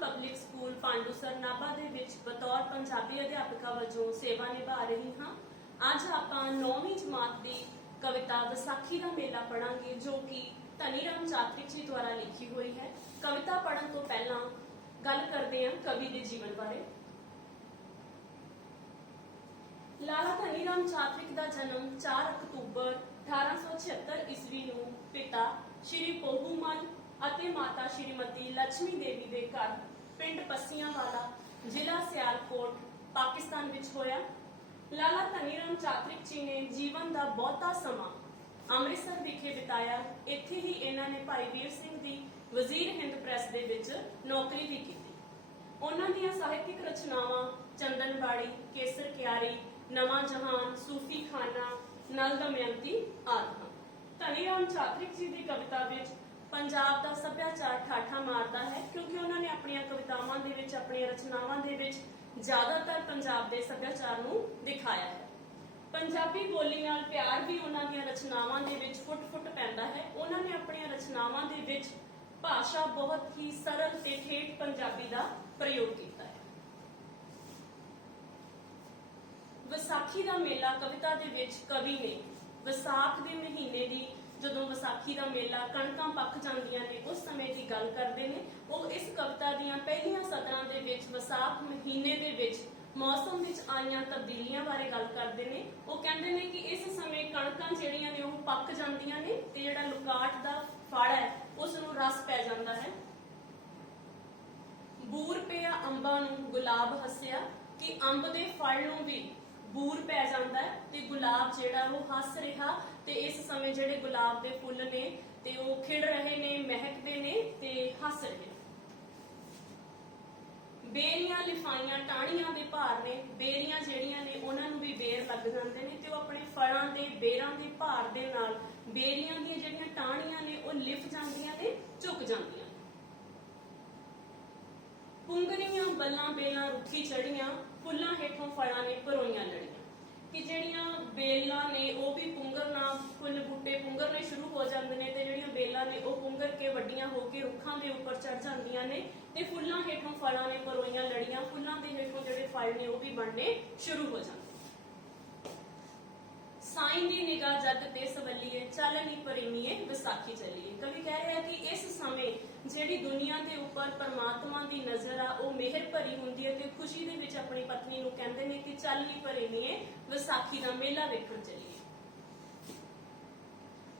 Public school ਪਾਂਡੂਸਰ Nabha ਦੇ ਵਿੱਚ ਬਤੌਰ ਪੰਜਾਬੀ ਅਧਿਆਪਕਾ ਵਜੋਂ ਸੇਵਾ ਨਿਭਾ ਰਹੀ ਹਾਂ। ਅੱਜ ਆਪਾਂ 9ਵੀਂ ਜਮਾਤ ਦੀ ਕਵਿਤਾ ਵਿਸਾਖੀ ਦਾ ਮੇਲਾ ਪੜਾਂਗੇ ਜੋ ਕਿ ਧਨੀਰਾਮ ਚਾਤ੍ਰਿਕ ਜੀ ਦੁਆਰਾ ਲਿਖੀ ਹੋਈ ਹੈ। ਕਵਿਤਾ ਪੜਨ ਤੋਂ ਪਹਿਲਾਂ ਗੱਲ ਕਰਦੇ ਹਾਂ ਕਵੀ ਦੇ ਜੀਵਨ ਬਾਰੇ। ਲਾਲਾ ਧਨੀਰਾਮ ਚਾਤ੍ਰਿਕ ਦਾ ਜਨਮ 4 ਅਕਤੂਬਰ 1876 ਈਸਵੀ ਨੂੰ ਪਿਤਾ ਸ਼੍ਰੀ ਪੋਹੂਮਲ ਅਤੇ ਮਾਤਾ ਸ਼੍ਰੀਮਤੀ ਲక్ష్ਮੀ ਦੇਵੀ ਦੇ ਘਰ ਪਿੰਡ ਪੱਸੀਆਂ ਵਾਲਾ ਜ਼ਿਲ੍ਹਾ ਸਿਆਲਕੋਟ, ਪਾਕਿਸਤਾਨ ਵਿੱਚ ਹੋਇਆ। ਲਾਲਾ ਧਨੀਰਾਮ ਚਾਤ੍ਰਿਕ ਜੀ ਨੇ ਜੀਵਨ ਦਾ ਬਹੁਤਾ ਸਮਾਂ ਅੰਮ੍ਰਿਤਸਰ ਵਿਖੇ ਬਿਤਾਇਆ। ਇੱਥੇ ਹੀ ਇਹਨਾਂ ਨੇ ਭਾਈ ਵੀਰ ਸਿੰਘ ਦੀ ਵਜ਼ੀਰ ਹਿੰਦ ਪ੍ਰੈਸ ਦੇ ਵਿੱਚ ਨੌਕਰੀ ਵੀ ਕੀਤੀ। ਉਹਨਾਂ ਦੀਆਂ ਸਾਹਿਤਿਕ ਰਚਨਾਵਾਂ ਚੰਦਨਬਾੜੀ ਕੇਸਰ ਕਿਆਰੀ, ਨਵਾਂ ਜਹਾਨ, ਸੂਫੀ ਖਾਨਾ, ਨਲ ਦਮਯੰਤੀ ਆਦਿ। ਹਨ ਧਨੀਰਾਮ ਚਾਤ੍ਰਿਕ ਜੀ ਦੀ ਕਵਿਤਾ ਵਿੱਚ ਪੰਜਾਬ ਦਾ ਸੱਭਿਆਚਾਰ ਠਾਠਾ ਮਾਰਦਾ ਹੈ ਕਿਉਂਕਿ ਉਹਨਾਂ ਨੇ ਆਪਣੀਆਂ ਕਵਿਤਾਵਾਂ ਦੇ ਵਿੱਚ, ਆਪਣੀਆਂ ਰਚਨਾਵਾਂ ਦੇ ਵਿੱਚ ਜ਼ਿਆਦਾਤਰ ਪੰਜਾਬ ਦੇ ਸੱਭਿਆਚਾਰ ਨੂੰ ਦਿਖਾਇਆ ਹੈ। ਪੰਜਾਬੀ ਬੋਲੀ ਨਾਲ ਪਿਆਰ ਵੀ ਉਹਨਾਂ ਦੀਆਂ ਰਚਨਾਵਾਂ ਦੇ ਵਿੱਚ ਫੁੱਟ-ਫੁੱਟ ਪੈਂਦਾ ਹੈ। ਉਹਨਾਂ ਨੇ ਆਪਣੀਆਂ ਰਚਨਾਵਾਂ ਦੇ ਵਿੱਚ ਭਾਸ਼ਾ ਬਹੁਤ ਹੀ ਸਰਲ ਤੇ ਠੇਠ ਪੰਜਾਬੀ ਦਾ ਪ੍ਰਯੋਗ ਕੀਤਾ ਹੈ। ਵਿਸਾਖੀ ਦਾ ਮੇਲਾ ਕਵਿਤਾ ਦੇ ਵਿੱਚ ਕਵੀ ਨੇ, ਵਿਸਾਖ ਦੇ ਮਹੀਨੇ ਦੀ ਜਦੋਂ ਵਿਸਾਖੀ ਦਾ ਮੇਲਾ ਕਣਕਾਂ ਪੱਕ ਜਾਂਦੀਆਂ ਨੇ, ਉਸ ਸਮੇਂ ਦੀ ਗੱਲ ਕਰਦੇ ਨੇ। ਉਹ ਇਸ ਕਵਿਤਾ ਦੀਆਂ ਪਹਿਲੀਆਂ ਸਤਰਾਂ ਦੇ ਵਿੱਚ, ਵਿਸਾਖ ਮਹੀਨੇ ਦੇ ਵਿੱਚ, ਮੌਸਮ ਵਿੱਚ ਆਈਆਂ ਤਬਦੀਲੀਆਂ ਬਾਰੇ ਗੱਲ ਕਰਦੇ ਨੇ। ਉਹ ਕਹਿੰਦੇ ਨੇ ਕਿ ਇਸ ਸਮੇਂ ਕਣਕਾਂ ਜਿਹੜੀਆਂ ਨੇ, ਉਹ ਪੱਕ ਜਾਂਦੀਆਂ ਨੇ ਤੇ ਜਿਹੜਾ ਲੁਕਾਟ ਦਾ ਫੜ ਹੈ ਉਸ ਨੂੰ ਰਸ ਪੈ ਜਾਂਦਾ ਹੈ। ਬੂਰ ਪਿਆ ਅੰਬਾਂ ਨੂੰ ਗੁਲਾਬ ਹੱਸਿਆ, ਕਿ ਅੰਬ ਦੇ ਫਲ ਨੂੰ ਵੀ ਬੂਰ ਪੈ ਜਾਂਦਾ ਤੇ ਗੁਲਾਬ ਜਿਹੜਾ ਉਹ ਹੱਸ ਰਿਹਾ ਤੇ ਇਸ ਸਮੇਂ ਜਿਹੜੇ ਗੁਲਾਬ ਦੇ ਫੁੱਲ ਨੇ ਤੇ ਉਹ ਖਿੜ ਰਹੇ ਨੇ, ਮਹਿਕਦੇ ਨੇ ਤੇ ਹੱਸ ਰਹੇ ਬੇਰੀਆਂ, ਲਿਫਾਈਆਂ, ਟਾਹਣੀਆਂ ਦੇ ਭਾਰ ਨੇ, ਬੇਰੀਆਂ ਜਿਹੜੀਆਂ ਨੇ ਉਹਨਾਂ ਨੂੰ ਵੀ ਬੇਰ ਲੱਗ ਜਾਂਦੇ ਨੇ ਤੇ ਉਹ ਆਪਣੇ ਫਲਾਂ ਦੇ, ਬੇਰਾਂ ਦੇ ਭਾਰ ਦੇ ਨਾਲ ਬੇਰੀਆਂ ਦੀਆਂ ਜਿਹੜੀਆਂ ਟਾਹਣੀਆਂ ਨੇ, ਉਹ ਲਿਫ ਜਾਂਦੀਆਂ ਨੇ, ਝੁਕ ਜਾਂਦੀਆਂ ਨੇ। ਪੁੰਗਰੀਆਂ ਬੱਲਾਂ, ਬੇਲਾਂ, ਰੁੱਖੀ ਚੜੀਆਂ ਫੁੱਲਾਂ ਹੇਠੋਂ ਫਲਾਂ ਨੇ ਭਰੋਈਆਂ ਲੜੀਆਂ। ਕਿ ਜਿਹੜੀਆਂ ਬੇਲਾਂ ਨੇ, ਉਹ ਵੀ ਪੁੰਗਰਨਾ ਫੁੱਲ ਬੂਟੇ ਪੁੰਗਰਨੇ ਸ਼ੁਰੂ ਹੋ ਜਾਂਦੇ ਨੇ ਤੇ ਜਿਹੜੀਆਂ ਬੇਲਾਂ ਨੇ, ਉਹ ਪੁੰਗਰ ਕੇ ਵੱਡੀਆਂ ਹੋ ਕੇ ਰੁੱਖਾਂ ਦੇ ਉੱਪਰ ਚੜ ਜਾਂਦੀਆਂ ਨੇ ਤੇ ਫੁੱਲਾਂ ਹੇਠੋਂ ਫਲਾਂ ਨੇ ਪਰੋਈਆਂ ਲੜੀਆਂ, ਫੁੱਲਾਂ ਦੇ ਹੇਠੋਂ ਜਿਹੜੇ ਫਲ ਨੇ, ਉਹ ਵੀ ਬਣਨੇ ਸ਼ੁਰੂ ਹੋ ਜਾਂਦੇ ਸਾਈਂ ਦੀ ਨਿਗਾਹ ਜੱਗ ਤੇ ਸਵੱਲੀਏ, ਚੱਲ ਨੀ ਪਰੇਮੀਏ, ਵਿਸਾਖੀ ਚੱਲੀਏ। ਕਵੀ ਕਹਿ ਰਿਹਾ ਕਿ ਇਸ ਸਮੇਂ ਜਿਹੜੀ ਦੁਨੀਆ ਦੇ ਉੱਪਰ ਪਰਮਾਤਮਾ ਦੀ ਨਜ਼ਰ ਆ, ਉਹ ਮਿਹਰ ਭਰੀ ਹੁੰਦੀ ਹੈ ਤੇ ਖੁਸ਼ੀ ਪਤਨੀ ਨੂੰ ਕਹਿੰਦੇ ਨੇ ਕਿ ਚੱਲ ਨੀ ਪਰੇਮੀਏ ਵਿਸਾਖੀ ਦਾ ਮੇਲਾ ਵੇਖਣ ਚੱਲੀਏ।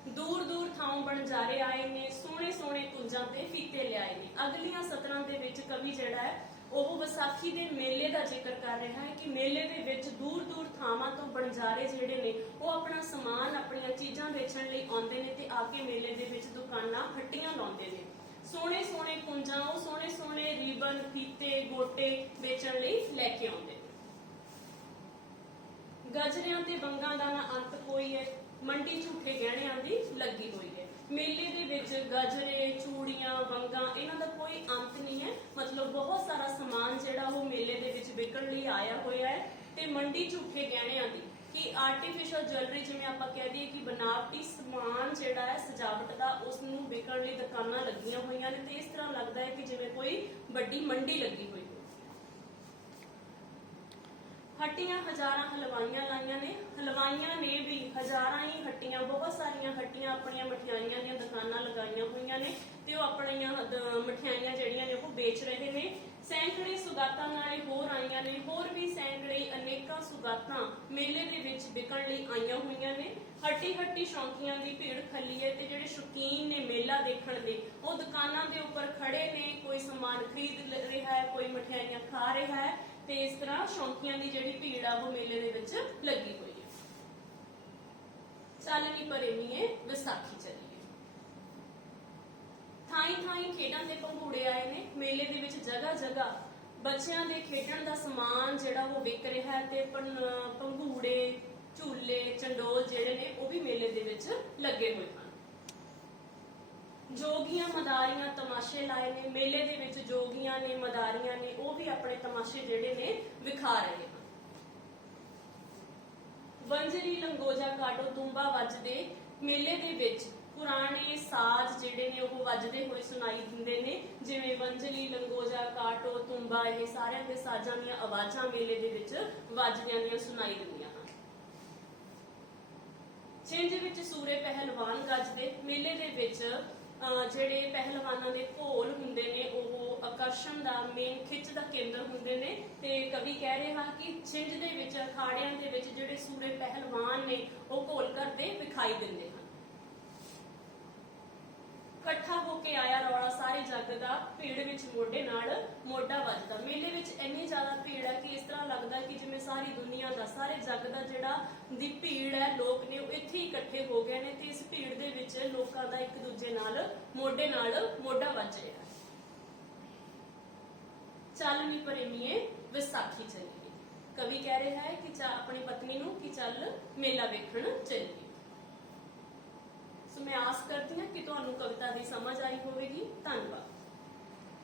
ਦੂਰ ਦੂਰ ਥਾਂ ਬਣਜਾਰੇ ਆਏ ਨੇ ਸੋਹਣੇ ਸੋਹਣੇ ਕੁੰਜਾਂ ਤੇ ਫੀਤੇ ਲਿਆਏ ਨੇ। ਅਗਲੀਆਂ ਸਤਰਾਂ ਦੇ ਵਿੱਚ ਕਵੀ ਜਿਹੜਾ ਹੈ, ਉਹ ਵਿਸਾਖੀ ਦੇ ਮੇਲੇ ਦਾ ਜ਼ਿਕਰ ਕਰ ਰਿਹਾ ਹੈ ਕਿ ਮੇਲੇ ਦੇ ਵਿੱਚ ਦੂਰ ਦੂਰ ਥਾਵਾਂ ਤੋਂ ਬਣਜਾਰੇ ਜਿਹੜੇ ਨੇ, ਉਹ ਆਪਣਾ ਸਮਾਨ, ਆਪਣੀਆਂ ਚੀਜ਼ਾਂ ਵੇਚਣ ਲਈ ਆਉਂਦੇ ਨੇ ਤੇ ਆ ਕੇ ਮੇਲੇ ਦੇ ਵਿੱਚ ਦੁਕਾਨਾਂ, ਹੱਟੀਆਂ ਲਾਉਂਦੇ ਨੇ। ਸੋਹਣੇ ਸੋਹਣੇ ਕੁੰਜਾਂ ਉਹ ਸੋਹਣੇ ਸੋਹਣੇ ਰੀਬਨ, ਫੀਤੇ, ਗੋਟੇ ਵੇਚਣ ਲਈ ਲੈ ਕੇ ਆਉਂਦੇ ਗਜਰਿਆਂ ਤੇ ਬੰਗਾਂ ਦਾ ਨਾ ਅੰਤ ਕੋਈ ਹੈ, ਮੰਡੀ ਝੂਠੇ ਗਹਿਣਿਆਂ ਦੀ ਲੱਗੀ ਹੋਈ ਹੈ। ਮੇਲੇ ਦੇ ਵਿੱਚ ਗਜਰੇ, ਚੂੜੀਆਂ, ਵੰਗਾਂ, ਇਹਨਾਂ ਦਾ ਕੋਈ ਅੰਤ ਨਹੀਂ ਹੈ। ਮਤਲਬ ਬਹੁਤ ਸਾਰਾ ਸਮਾਨ ਜਿਹੜਾ ਉਹ ਮੇਲੇ ਦੇ ਵਿੱਚ ਵਿਕਣ ਲਈ ਆਇਆ ਹੋਇਆ ਹੈ ਤੇ ਮੰਡੀ ਝੂਠੇ ਗਹਿਣਿਆਂ ਦੀ ਕਿ ਆਰਟੀਫੀਸ਼ੀਅਲ ਜੁਐਲਰੀ ਜਿਵੇਂ ਆਪਾਂ ਕਹਿ ਦਈਏ ਕਿ ਬਨਾਵਟੀ ਸਮਾਨ ਜਿਹੜਾ ਹੈ, ਸਜਾਵਟ ਦਾ ਉਸ ਨੂੰ ਵਿਕਣ ਲਈ ਦੁਕਾਨਾਂ ਲੱਗੀਆਂ ਹੋਈਆਂ ਨੇ ਤੇ ਇਸ ਤਰ੍ਹਾਂ ਲੱਗਦਾ ਹੈ ਕਿ ਜਿਵੇਂ ਕੋਈ ਵੱਡੀ ਮੰਡੀ ਲੱਗੀ ਹੋਈ ਹੱਟੀਆਂ ਹਜ਼ਾਰਾਂ ਹਲਵਾਈਆਂ ਲਾਈਆਂ ਨੇ, ਹਲਵਾਈਆਂ ਨੇ ਵੀ ਹਜ਼ਾਰਾਂ ਹੀ ਹੱਟੀਆਂ, ਬਹੁਤ ਸਾਰੀਆਂ ਹੱਟੀਆਂ ਆਪਣੀਆਂ ਮਠਿਆਈਆਂ ਦੀਆਂ ਦੁਕਾਨਾਂ ਲਗਾਈਆਂ ਹੋਈਆਂ ਨੇ ਤੇ ਉਹ ਆਪਣੀਆਂ ਮਠਿਆਈਆਂ ਜਿਹੜੀਆਂ ਨੇ ਉਹ ਵੇਚ ਰਹੇ ਨੇ। ਸੈਂਕੜੇ ਸੁਗਾਤਾਂ ਨਾਲੇ ਹੋਰ ਆਈਆਂ ਨੇ, ਹੋਰ ਵੀ ਸੈਂਕੜੇ ਅਨੇਕਾਂ ਸੁਗਾਤਾਂ ਮੇਲੇ ਦੇ ਵਿੱਚ ਵਿਕਣ ਲਈ ਆਈਆਂ ਹੋਈਆਂ ਨੇ। ਹੱਟੀ ਹੱਟੀ ਸ਼ੌਂਕੀਆਂ ਦੀ ਭੀੜ ਖੱਲੀ ਹੈ ਤੇ ਜਿਹੜੇ ਸ਼ੌਕੀਨ ਨੇ ਮੇਲਾ ਦੇਖਣ ਦੇ, ਉਹ ਦੁਕਾਨਾਂ ਦੇ ਉੱਪਰ ਖੜੇ ਨੇ, ਕੋਈ ਸਮਾਨ ਖਰੀਦ ਰਿਹਾ ਹੈ, ਕੋਈ ਮਠਿਆਈਆਂ ਖਾ ਰਿਹਾ ਹੈ ਤੇ ਇਸ ਤਰ੍ਹਾਂ ਸ਼ੌਂਕੀਆਂ ਦੀ ਜਿਹੜੀ ਭੀੜ ਆ, ਉਹ ਮੇਲੇ ਦੇ ਵਿੱਚ ਲੱਗੀ ਹੋਈ ਹੈ। ਚੱਲ ਪਰੇਮੀਏ ਵਿਸਾਖੀ ਚੱਲੀਏ। ਥਾਈ ਥਾਈ ਖੇਡਾਂ ਦੇ ਪੰਘੂੜੇ ਆਏ ਨੇ ਜਗ੍ਹਾ। ਬੱਚਿਆਂ ਦੇ ਖੇਡਣ ਦਾ ਸਮਾਨ ਜਿਹੜਾ ਉਹ ਵਿਕ ਰਿਹਾ ਹੈ ਤੇ ਪੰਘੂੜੇ, ਝੂਲੇ, ਚੰਡੋਲ ਜਿਹੜੇ ਨੇ ਉਹ ਵੀ ਮੇਲੇ ਦੇ ਵਿੱਚ ਲੱਗੇ ਹੋਏ ਹਨ। ਜੋਗੀਆਂ ਮਦਾਰੀਆਂ ਤਮਾਸ਼ੇ ਲਾਏ ਨੇ, ਮੇਲੇ ਦੇ ਵਿੱਚ ਜੋਗੀਆਂ ਨੇ, ਮਦਾਰੀਆਂ ਨੇ, ਉਹ ਵੀ ਆਪਣੇ ਤਮਾਸ਼ੇ ਜਿਹੜੇ ਨੇ ਵਿਖਾ ਰਹੇ ਹਨ। ਵੰਜਰੀ ਲੰਗੋਜਾ ਕਾਟੋ ਤੁੰਬਾ ਵੱਜਦੇ ਮੇਲੇ ਦੇ ਵਿੱਚ ਪੁਰਾਣੇ ਸਾਜ਼ ਜਿਹੜੇ ਨੇ ਉਹ ਵੱਜਦੇ ਹੋਏ ਸੁਣਾਈ ਦਿੰਦੇ ਨੇ। ਜਿਵੇਂ ਵੰਜਲੀ ਲੰਗੋਜਾ ਕਾਟੋ ਤੁੰਬਾ ਇਹ ਸਾਰਿਆਂ ਦੇ ਸਾਜ਼ਾਂ ਦੀਆਂ ਆਵਾਜ਼ਾਂ ਮੇਲੇ ਦੇ ਵਿੱਚ ਵੱਜਦੀਆਂ ਦੀਆਂ ਸੁਣਾਈ ਦਿੰਦੀਆਂ ਹਨ। ਛਿੰਝ ਵਿੱਚ ਸੂਰੇ ਪਹਿਲਵਾਨ ਗੱਜਦੇ। ਮੇਲੇ ਦੇ ਵਿੱਚ ਅਹ, ਜਿਹੜੇ ਪਹਿਲਵਾਨਾਂ ਦੇ ਘੋਲ ਹੁੰਦੇ ਨੇ ਉਹ ਆਕਰਸ਼ਣ ਦਾ ਮੇਨ ਖਿੱਚ ਦਾ ਕੇਂਦਰ ਹੁੰਦੇ ਨੇ। ਤੇ ਕਵੀ ਕਹਿ ਰਹੇ ਹਨ ਕਿ ਛਿੰਝ ਦੇ ਵਿੱਚ ਅਖਾੜਿਆਂ ਦੇ ਵਿੱਚ ਜਿਹੜੇ ਸੂਰੇ ਪਹਿਲਵਾਨ ਨੇ ਉਹ ਘੋਲ ਕਰਦੇ ਵਿਖਾਈ ਦਿੰਦੇ ਹਨ ਇਕੱਠਾ ਹੋ ਕੇ ਆਇਆ ਰੌਲਾ ਸਾਰੇ ਜੱਗ ਦਾ ਭੀੜ ਵਿੱਚ ਮੋਢੇ ਨਾਲ ਮੋਢਾ ਵੱਜਦਾ। ਮੇਲੇ ਵਿੱਚ ਇੰਨੀ ਜ਼ਿਆਦਾ ਭੀੜ ਹੈ ਕਿ ਇਸ ਤਰ੍ਹਾਂ ਲੱਗਦਾ ਕਿ ਜਿਵੇਂ ਸਾਰੀ ਦੁਨੀਆ ਦਾ, ਸਾਰੇ ਜੱਗ ਦਾ ਜਿਹੜਾ ਦੀ ਭੀੜ ਹੈ, ਲੋਕ ਨੇ ਉਹ ਇੱਥੇ ਇਕੱਠੇ ਹੋ ਗਏ ਨੇ ਤੇ ਇਸ ਭੀੜ ਦੇ ਵਿੱਚ ਲੋਕਾਂ ਦਾ ਇੱਕ ਦੂਜੇ ਨਾਲ ਮੋਢੇ ਨਾਲ ਮੋਢਾ ਵੱਜ ਰਿਹਾ ਚੱਲ ਨੀ ਪ੍ਰੇਮੀਏ, ਵਿਸਾਖੀ ਚੱਲੀਏ। ਕਵੀ ਕਹਿ ਰਿਹਾ ਹੈ ਕਿ ਚਾ ਆਪਣੀ ਪਤਨੀ ਨੂੰ ਕਿ ਚੱਲ ਮੇਲਾ ਵੇਖਣ ਚੱਲੀਏ। ਸੋ ਮੈਂ ਆਸ ਕਰਦੀ ਹਾਂ ਕਿ ਤੁਹਾਨੂੰ ਕਵਿਤਾ ਦੀ ਸਮਝ ਆਈ ਹੋਵੇਗੀ। ਧੰਨਵਾਦ।